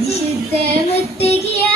20대 무대기야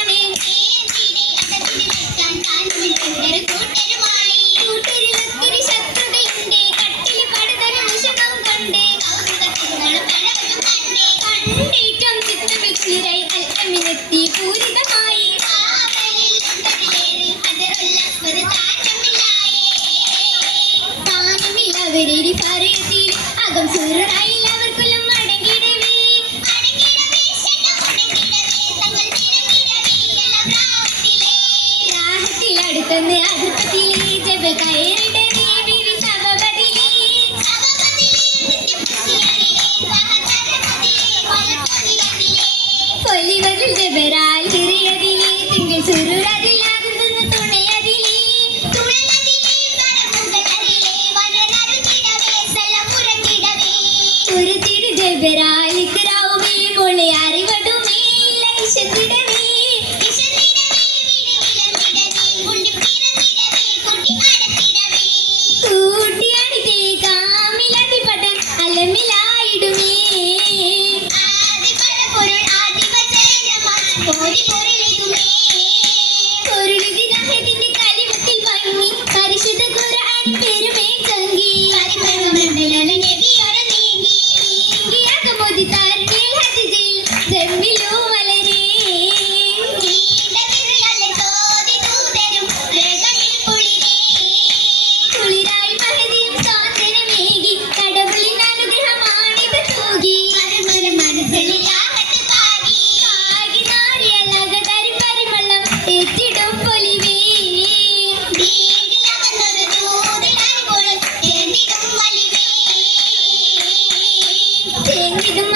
liberal, grau mi boleal. ഇതും